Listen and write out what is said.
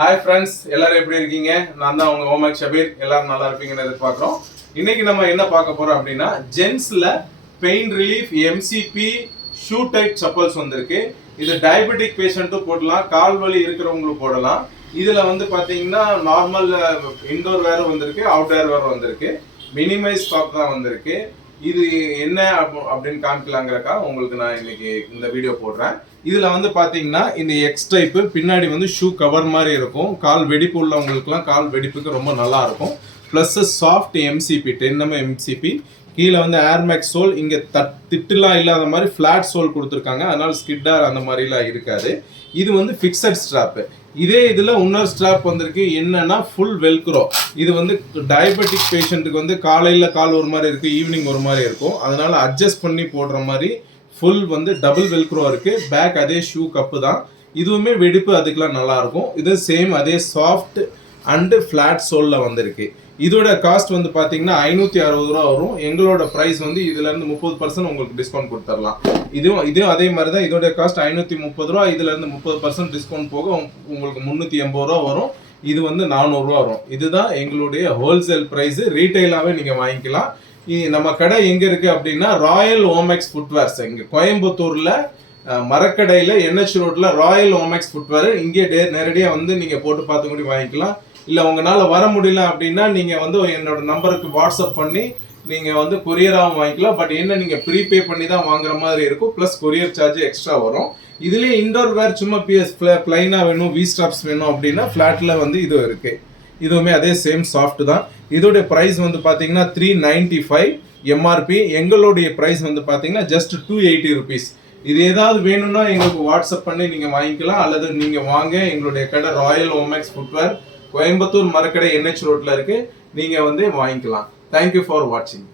Hi friends, எல்லாரும் எப்படி இருக்கீங்க? நான் தான் உங்க ஓமேக் ஷபீர். எல்லாரும் நல்லா இருப்பீங்கன்னு எதிர்பார்க்குறோம். இன்னைக்கு நம்ம என்ன பார்க்க போறோம் அப்படின்னா, ஜென்ஸ்ல pain relief MCP shoe type chappals வந்திருக்கு. இது டயபெட்டிக் பேஷண்ட்டும் போடலாம், கால் வலி இருக்கிறவங்களும் போடலாம். இதுல வந்து பாத்தீங்கன்னா நார்மல் இன்டோர் வேற வந்திருக்கு, அவுட்டோர் வேற வந்திருக்கு. மினிமைஸ் ஸ்டாக் தான் வந்திருக்கு. இது என்ன அப்படின்னு காமிக்கலாங்கிறக்கா உங்களுக்கு நான் இன்னைக்கு இந்த வீடியோ போடுறேன். இதுல வந்து பாத்தீங்கன்னா இந்த எக்ஸ் டைப் பின்னாடி வந்து ஷூ கவர் மாதிரி இருக்கும். கால் வெடிப்பு உள்ளவங்களுக்குலாம் கால் வெடிப்புக்கு ரொம்ப நல்லா இருக்கும். Plus soft MCB 10mm MCB. கீழே வந்து ஏர்மேக்ஸ் சோல், இங்கே திட்டுலாம் இல்லாத மாதிரி ஃப்ளாட் சோல் கொடுத்துருக்காங்க. அதனால ஸ்கிட்டார் அந்த மாதிரிலாம் இருக்காது. இது வந்து ஃபிக்ஸட் ஸ்ட்ராப்பு. இதே இதில் இன்னொரு ஸ்ட்ராப் வந்திருக்கு. என்னன்னா ஃபுல் வெல்க்ரோ. இது வந்து டயபெட்டிக் பேஷண்ட்டுக்கு வந்து காலையில் கால் ஒரு மாதிரி இருக்குது, ஈவினிங் ஒரு மாதிரி இருக்கும். அதனால அட்ஜஸ்ட் பண்ணி போடுற மாதிரி ஃபுல் வந்து டபுள் வெல்க்ரோ இருக்குது. பேக் அதே ஷூ கப்பு தான். இதுவுமே வெடிப்பு அதுக்கெலாம் நல்லாயிருக்கும். இது சேம் அதே சாஃப்ட் அண்டு ஃப்ளாட் சோலில் வந்திருக்கு. இதோட காஸ்ட் வந்து பார்த்தீங்கன்னா 560 ரூபா வரும். எங்களோட ப்ரைஸ் வந்து இதுலேருந்து 30% உங்களுக்கு டிஸ்கவுண்ட் கொடுத்துடலாம். இதுவும் அதே மாதிரி தான். இதோட காஸ்ட் 530 ரூபா. இதுலேருந்து 30% டிஸ்கவுண்ட் போக உங்களுக்கு 380 ரூபா வரும். இது வந்து 400 ரூபா வரும். இதுதான் எங்களுடைய ஹோல்சேல் ப்ரைஸ். ரீட்டைலாகவே நீங்கள் வாங்கிக்கலாம். நம்ம கடை எங்கே இருக்குது அப்படின்னா, ராயல் ஓமெக்ஸ் ஃபுட்வேர்ஸ். இங்கே கோயம்புத்தூரில் மரக்கடையில் NH ரோட்டில் ராயல் ஓமெக்ஸ் ஃபுட்வேர். இங்கே நேரடியாக வந்து நீங்கள் போட்டு பார்த்து கூட வாங்கிக்கலாம். இல்லை உங்களால் வர முடியல அப்படின்னா நீங்கள் வந்து என்னோட நம்பருக்கு வாட்ஸ்அப் பண்ணி நீங்கள் வந்து கொரியராகவும் வாங்கிக்கலாம். பட் என்ன, நீங்கள் ப்ரீபே பண்ணி தான் வாங்குற மாதிரி இருக்கும். ப்ளஸ் கொரியர் சார்ஜ் எக்ஸ்ட்ரா வரும். இதுலேயே இன்டோர் வேர் சும்மா பிளைனாக வேணும், வி ஸ்டாப்ஸ் வேணும் அப்படின்னா ஃப்ளாட்டில் வந்து இது இருக்குது. இதுவுமே அதே சேம் சாஃப்ட் தான். இதோடைய ப்ரைஸ் வந்து பார்த்தீங்கன்னா 395 எம்ஆர்பி. எங்களுடைய ப்ரைஸ் வந்து பார்த்தீங்கன்னா ஜஸ்ட் 280 ருபீஸ். இது ஏதாவது வேணும்னா எங்களுக்கு வாட்ஸ்அப் பண்ணி நீங்கள் வாங்கிக்கலாம். அல்லது நீங்கள் வாங்க. எங்களுடைய கடை Royal Omex footwear, Coimbatore மரக்கடை NH ரோட்ல இருக்கு. நீங்க வந்து வாங்கிக்கலாம். தேங்க்யூ ஃபார் வாட்சிங்.